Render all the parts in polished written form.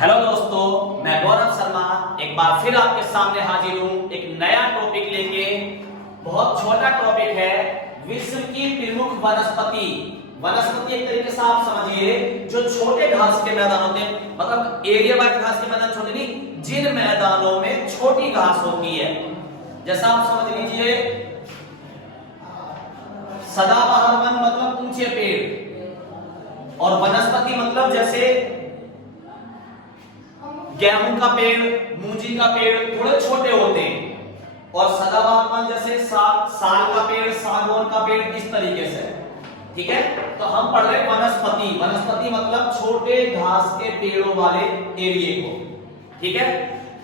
Hello दोस्तों, मैं गौरव शर्मा एक बार फिर आपके सामने हाजिर हूँ एक नया टॉपिक लेके। बहुत छोटा टॉपिक है, विश्व की प्रमुख वनस्पति। वनस्पति एक तरीके से आप समझिए जो छोटे घास के मैदान होते हैं, मतलब एरिया वाइज घास के मैदान छोटे नहीं, जिन मैदानों में छोटी घास होती है। जैसा आप समझ लीजिए सदाबहार वन मतलब ऊंचे पेड़, और वनस्पति मतलब जैसे गेहूं का पेड़, मूंजी का पेड़ थोड़े छोटे होते हैं, और सदाबहार वन जैसे साल का पेड़, सागौन का पेड़, इस तरीके से। ठीक है, तो हम पढ़ रहे वनस्पति। वनस्पति मतलब छोटे घास के पेड़ों वाले एरिया को। ठीक है,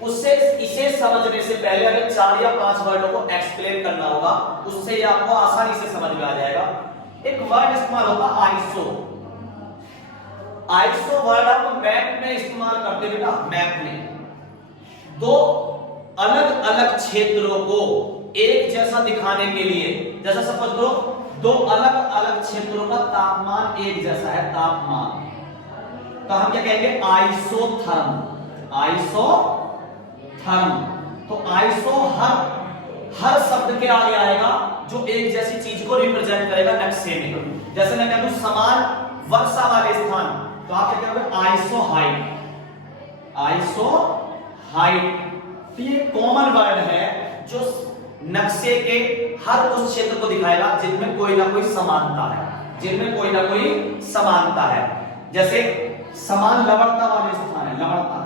उससे इसे समझने से पहले अगर 4 या 5 वर्डों को एक्सप्लेन करना होगा, उससे आपको आसानी से समझ में आ जाएगा। एक वर्ड इस्तेमाल होगा आइसो। आइसो वर्ड आप मैप में इस्तेमाल करते बेटा। मैप में दो अलग अलग क्षेत्रों को एक जैसा दिखाने के लिए, जैसा समझ लो दो अलग अलग क्षेत्रों का तापमान एक जैसा है, तापमान, तो हम क्या कहेंगे? आइसोथर्म। आइसोथर्म। तो आइसो हर शब्द के आगे आएगा जो एक जैसी चीज को रिप्रेजेंट करेगा नक्शे में। जैसे मैं कह दूं समान वर्षा वाले स्थान, तो आप क्या कहोगे? Iso height. आइसो हाइट ये कॉमन वर्ड है जो नक्शे के हर उस क्षेत्र को दिखाएगा जिनमें कोई ना कोई समानता है, जिनमें कोई ना कोई समानता है। जैसे समान लवणता वाले स्थान है, लवणता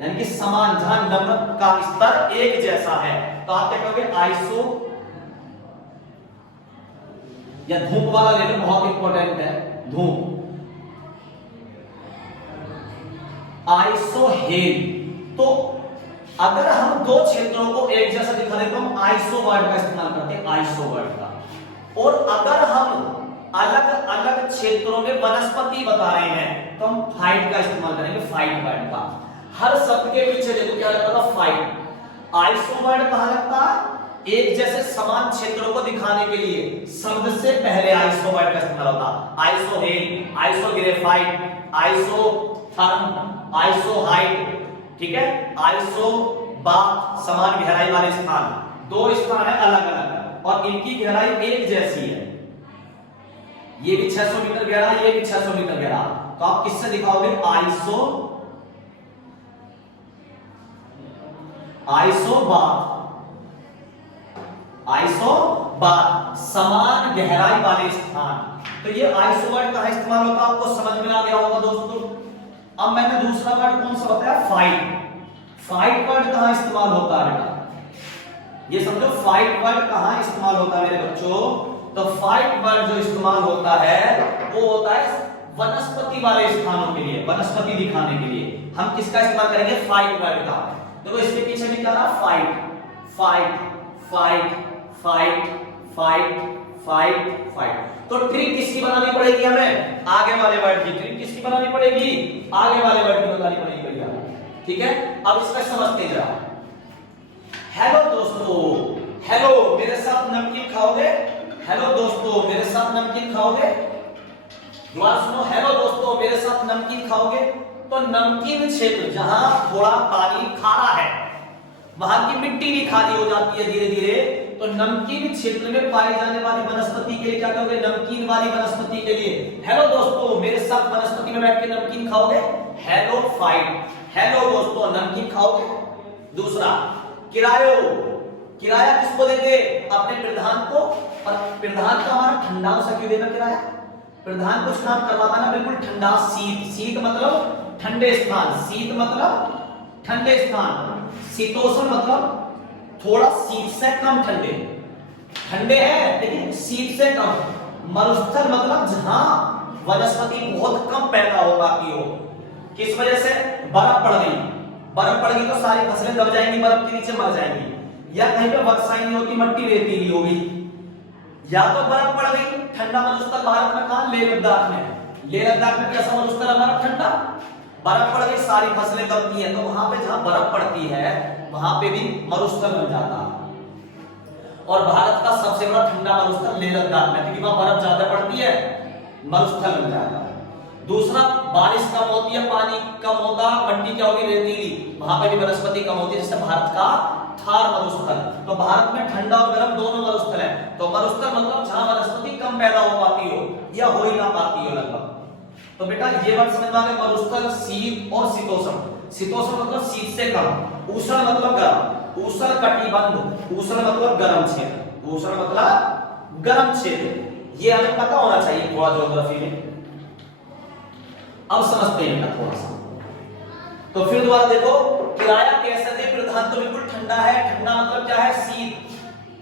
यानी कि समान, जहां नमक का स्तर एक जैसा है, तो आप क्या कहोगे? आइसो। या धूप वाला लेटर बहुत इंपॉर्टेंट है, धूप। आइसोहेल। तो अगर हम दो क्षेत्रों को एक जैसा दिखा दें तो हम आइसो वर्ड का इस्तेमाल करते हैं, आइसो वर्ड का। और अगर हम अलग अलग क्षेत्रों में वनस्पति बता रहे हैं तो हम फाइट का इस्तेमाल करेंगे, फाइट वर्ड का। हर शब्द के पीछे देखो क्या लगता था? फाइट। आइसो वर्ड कहां लगता है? एक जैसे समान क्षेत्रों को दिखाने के लिए शब्द से पहले आइसो वर्ड का इस्तेमाल होता। आइसोहेल, आइसोग्रेफाइट, आइसोथर्म, आइसोहाइट। ठीक है, आइसो बा समान गहराई वाले स्थान, दो स्थान है अलग अलग और इनकी गहराई एक जैसी है। ये भी 600 मीटर गहरा, ये भी 600 मीटर गहरा, तो आप किससे दिखाओगे? आइसोबात समान गहराई वाले स्थान। तो ये आइसो वर्ड का इस्तेमाल होता, आपको समझ में आ गया होगा दोस्तों। अब मैंने दूसरा वर्ड कौन सा बताया? फाइट। फाइट वर्ड कहां इस्तेमाल होता है बेटा? ये समझो फाइट वर्ड कहां इस्तेमाल होता है मेरे बच्चों? तो फाइट वर्ड जो इस्तेमाल होता है वो होता है वनस्पति वाले स्थानों के लिए, वनस्पति दिखाने के लिए हम किसका इस्तेमाल करेंगे? फाइट वर्ड का। देखो इसके पीछे भी क्या रहा? Fight, fight, fight, fight, fight, fight, fight. तो ट्रिक किसकी बनानी पड़ेगी हमें? आगे वाले वर्ड की। ट्रिक किसकी बनानी पड़ेगी? आगे वाले वर्ड की बनानी पड़ेगी भैया। ठीक है, अब इसका समझते जरा। हेलो दोस्तों, हेलो मेरे साथ नमकीन खाओगे? हेलो दोस्तों मेरे साथ नमकीन खाओगे? दोबारा सुनो, हेलो दोस्तों मेरे साथ नमकीन खाओगे? तो नमकीन क्षेत्र जहां थोड़ा पानी खारा है, वहां की मिट्टी भी खारी हो जाती है धीरे धीरे, तो नमकीन क्षेत्र में पाई जाने वाली वनस्पति के लिए क्या कहोगे? नमकीन वाली वनस्पति के लिए हेलो दोस्तों मेरे साथ वनस्पति में बैठ के नमकीन खाओगे? Hello fight. हेलो दोस्तों नमकीन खाओगे? दूसरा, किरायो। किराया किसको देंगे? अपने प्रधान को। और प्रधान का हमारा ठंडा सा क्यों देना किराया? प्रधान कुछ काम करवाता ना, बिल्कुल ठंडा। शीत, शीत मतलब ठंडे स्थान, शीत मतलब ठंडे स्थान, शीतोष्ण मतलब थोड़ा शीत से कम ठंडे, ठंडे है लेकिन शीत से कम। मरुस्थल मतलब जहां वनस्पति बहुत कम पैदा होगा की हो। किस वजह से? बर्फ पड़ गई। बर्फ पड़ गई तो सारी फसलें दब जाएंगी, बर्फ के नीचे मर जाएंगी। या कहीं पे वर्षा ही नहीं होती, मट्टी रेतीली होगी। या तो बर्फ पड़ गई, ठंडा मरुस्थल भारत में कहां? लेह लद्दाख में। लेह लद्दाख में कैसा मरुस्थल हमारा? ठंडा। बर्फ पड़ गई, सारी फसलें दबती हैं, तो वहां पे जहां बर्फ पड़ती है वहां पे भी मरुस्थल बन जाता है। और भारत का सबसे बड़ा ठंडा मरुस्थल लेह लद्दाख में, क्योंकि वहां बर्फ ज्यादा पड़ती है, मरुस्थल बन जाता है। दूसरा बारिश कम होती है, पानी कम होता, मिट्टी क्या होगी, रेतीली, वहां पे भी वनस्पति कम होती है, जैसे भारत का थार मरुस्थल। तो भारत में ठंडा और गर्म दोनों मरुस्थल है। तो मरुस्थल मतलब जहां वनस्पति कम पैदा हो पाती हो या हो ही ना पाती हो लगभग। तो बेटा ये वर्ड समझ में आ गया, मरुस्थल, शीत और शीतोष्ण। शीतोष्ण मतलब शीत से कम, उष्ण मतलब गर्म, उष्ण कटिबंध, उष्ण मतलब गर्म क्षेत्र, उष्ण मतलब गर्म क्षेत्र। ये हमें पता होना चाहिए थोड़ा ज्योग्राफी में। अब समझते हैं थोड़ा सा। तो फिर दोबारा देखो, किराया कैसे दे, प्रधान तो बिल्कुल ठंडा है, ठंडा मतलब क्या है, शीत,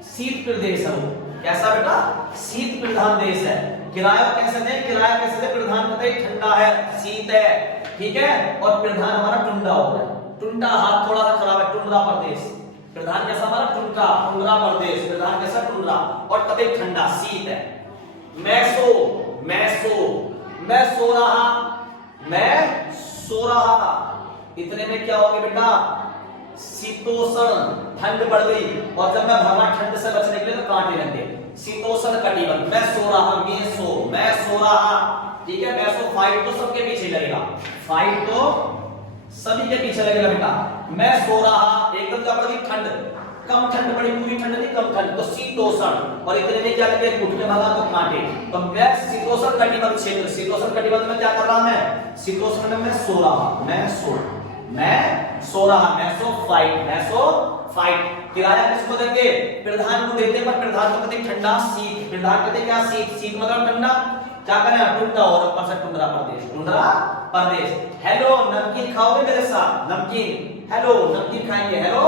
शीत प्रदेश है वो। कैसा बेटा, शीत प्रधान देश है। किराया कैसे दे, किराया कैसे दे, प्रधान कहते हैं ठंडा है, शीत है, ठीक है, और प्रधान हमारा टुंडा हो गया, टुंडा, हाथ थोड़ा सा खराब है, टुंड्रा प्रदेश। प्रधान कैसा हमारा, टुंड्रा, टुंड्रा प्रदेश, प्रधान कैसा, टुंड्रा, और कभी ठंडा, शीत है। मैं सो रहा, मैं सो रहा, इतने में क्या होगा बेटा, शीतोष्ण, ठंड बढ़ गई, और जब मैं भागा ठंड से बचने के लिए तो कांटे लग गए, शीतोष्ण कटिबंध। मैं सो रहा, मैं सो रहा, ठीक है, मैं सो, फाइट तो सबके पीछे लगेगा, फाइट तो सभी के पीछे लगेगा बेटा। मैं सो रहा, एकदम क्या पड़ी, ठंड, कम ठंड पड़ी, पूरी ठंड नहीं, कम ठंड, तो शीतोष्ण, और इतने में क्या लगे, घुट के भागा तो कांटे। तो मैं शीतोष्ण कटिबंध क्षेत्र, शीतोष्ण कटिबंध में क्या कर रहा, मैं शीतोष्ण में मैं सो रहा, मैं सो रहा, मैं सो फाइट। किराया किसको देंगे, प्रधान को देते हैं, पर प्रधान को कहते ठंडा, शीत, प्रधान कहते क्या, शीत, शीत मतलब ठंडा, क्या करें, टुंडा, और ऊपर से टुंड्रा प्रदेश, टुंड्रा प्रदेश। हेलो नमकीन खाओगे मेरे साथ, नमकीन, हेलो नमकीन खाएंगे, हेलो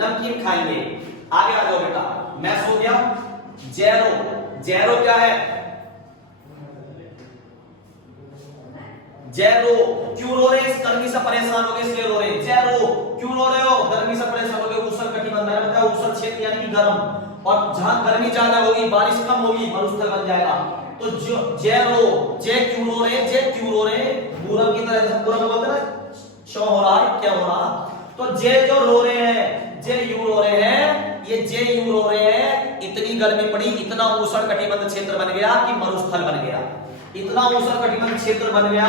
नमकीन खाएंगे। आगे आ जाओ बेटा, मैं सो गया, जैरो, जैरो क्या है, जैरो, क्यों रो रहे, गर्मी से परेशान हो गए इसलिए रो रहे, जैरो, क्यों रो रहे हो, गर्मी से परेशान हो गए, उष्ण कटिबंध है, मतलब उष्ण क्षेत्र यानी कि गर्म, और जहां गर्मी ज्यादा होगी, बारिश कम होगी, मरुस्थल बन जाएगा। तो जो जैरो, जे क्यों रो रहे, जे क्यों रो रहे, पूरब की तरह, जैसे पूरब में बोलते हैं क्यों हो रहा है, क्या हो रहा, तो जे जो रो रहे हैं, जे यू रो रहे हैं, ये जे यू रो रहे हैं, इतनी गर्मी पड़ी, इतना उष्ण कटिबंध क्षेत्र बन गया कि मरुस्थल बन गया, इतना उष्ण कटिबंध क्षेत्र बन गया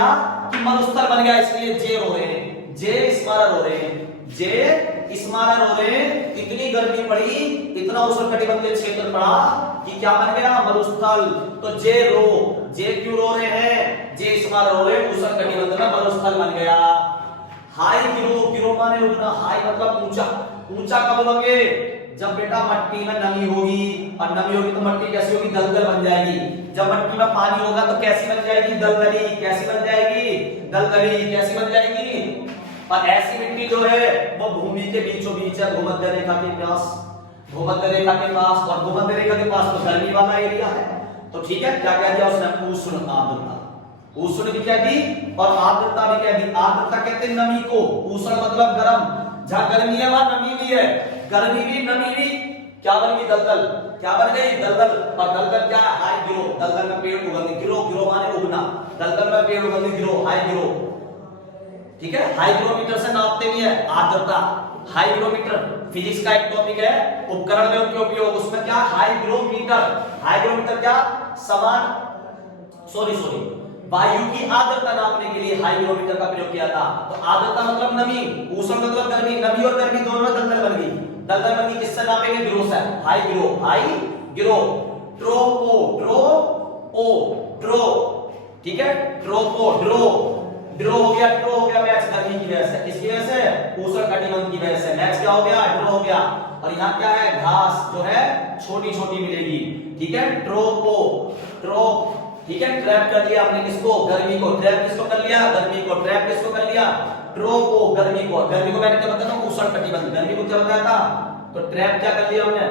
कि मरुस्थल बन गया, इसलिए जे रो रहे हैं, जे इस्मारा रो रहे हैं, जे इस्मारा रो रहे हैं, इतनी गर्मी पड़ी, इतना उष्ण कटिबंधीय क्षेत्र पड़ा कि क्या बन गया, मरुस्थल। तो जे रो, जे क्यों रो रहे हैं, जे इस्मारा रो रहे हैं, उष्ण कटिबंध में मरुस्थल बन गया। हाई गिरो, गिरो माने उठना, हाई मतलब ऊंचा, ऊंचा कब होंगे, जब बेटा मिट्टी में नमी होगी, और नमी होगी तो मिट्टी कैसी होगी, दलदल बन जाएगी। जब मिट्टी में पानी होगा तो कैसी बन जाएगी, दलदली, कैसी बन जाएगी, दलदली, कैसी बन जाएगी। और ऐसी मिट्टी जो है वो भूमि के बीचों बीच है, भूमध्य रेखा के पास, भूमध्य रेखा के पास, और भूमध्य रेखा के पास तो गर्मी वाला एरिया है। तो ठीक है, क्या कह दिया उसने, उष्ण आर्द्रता, उष्ण भी क्या दी और आर्द्रता भी क्या दी। आर्द्रता कहते हैं नमी को, उष्ण मतलब गर्म, जहां गर्मी है वहां नमी भी है, गर्मी भी नमी भी, क्या बन गई, दलदल, क्या बन गई, दलदल। और दलदल क्या है, हाई गिरो, दलदल में पेड़ उगेंगे, गिरो, गिरो माने उगना, दलदल में पेड़ उगेंगे, गिरो, हाई गिरो, ठीक है। हाइग्रोमीटर से नापते भी है आर्द्रता, हाइग्रोमीटर फिजिक्स का एक टॉपिक है, उपकरण में उनके उपयोग, उसमें क्या, हाइग्रोमीटर, हाइग्रोमीटर क्या, समान वायु की आर्द्रता नापने के लिए हाइग्रोमीटर का प्रयोग किया था। तो आर्द्रता मतलब नमी, उष्ण मतलब गर्मी, नमी और गर्मी दोनों में दलदल बन गई, दलदल बन गई, किससे नापेंगे, गिरो से, हाई गिरो, हाई गिरो, ट्रोपो, ट्रो, ठीक है, ट्रोपो, ड्रो हो गया, ट्रो हो गया, मैक्स गर्मी की वजह से, किसकी वजह से, उष्ण कटिबंध की वजह से, मैक्स क्या हो गया, ड्रो हो गया। और यहाँ क्या है, घास जो है छोटी छोटी मिलेगी, ठीक है, ट्रोपो, ट्रोप, ठीक है, ट्रैप कर लिया आपने किसको, गर्मी को, ट्रैप किसको कर लिया, गर्मी को, ट्रैप किसको कर लिया, ट्रोपो, गर्मी को, गर्मी को मैंने क्या बताया था, उष्ण कटिबंध, गर्मी को क्या बताया था, तो ट्रैप क्या कर लिया हमने,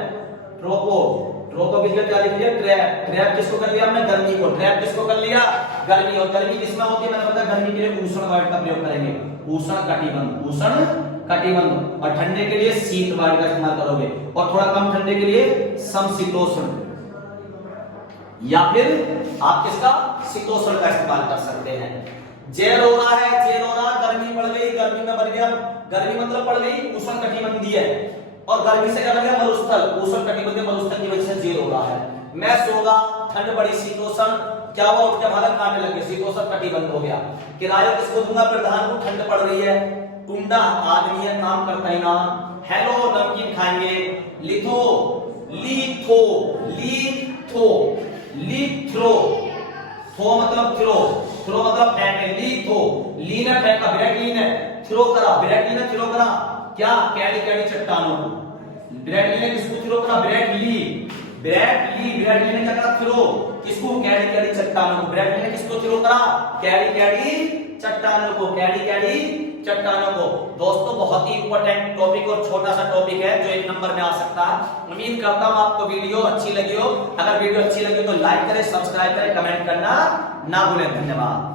ट्रोपो, ट्रोपो की जगह क्या लिख लिया, ट्रैप, ट्रैप किसको कर लिया हमने, गर्मी को, ट्रैप किसको कर लिया, गर्मी, और गर्मी किसमें होती है, मैंने बताया गर्मी के लिए उष्ण वर्ड का प्रयोग करेंगे, उष्ण कटिबंध, उष्ण कटिबंध, और ठंडे के लिए शीत वर्ड का इस्तेमाल करोगे, और थोड़ा कम ठंडे के लिए समशीतोष्ण, या फिर आप किसका, शीतोष्ण का इस्तेमाल कर सकते हैं। जेरोरा है, जेरोरा, गर्मी पड़ गई, गर्मी में बन गया, गर्मी मतलब पड़ गई, उष्ण कटिबंधीय है, और गर्मी से क्या बन गया, मरुस्थल, उष्ण कटिबंधीय मरुस्थल की वजह से जेरोरा है। मैं सोगा, ठंड बड़ी, शीतोष्ण, क्या हुआ, उठ के भागा, खाने लगे, शीतोष्ण कटिबंध हो गया। किराया किसको दूंगा, प्रधान को, ठंड पड़ रही है। टुंडा आदमी है, काम करता ही ना। हेलो नमकीन खाएंगे। लिथो, लिथो, लिथो, लिथ्रो, थ्रो मतलब थ्रो, थ्रो मतलब फेंकने, लिथो, लीन है फेंका, विराट लीन है, थ्रो करा, विराट लीन है, थ्रो करा, क्या, कैडी कैडी चट्टानों को। विराट ली ने किसको थ्रो करा, विराट ली, विराट ली, विराट ली ने क्या करा, थ्रो किसको, कैडी कैडी चट्टानों को। विराट ली ने किसको थ्रो करा, कैडी कैडी चट्टानों को, कैडी कैडी चट्टानों को। दोस्तों बहुत ही इंपॉर्टेंट टॉपिक और छोटा सा टॉपिक है जो 1 नंबर में आ सकता है। उम्मीद करता हूं आपको वीडियो अच्छी लगी हो। अगर वीडियो अच्छी लगी तो लाइक करें, सब्सक्राइब करें, कमेंट करना ना भूलें। धन्यवाद।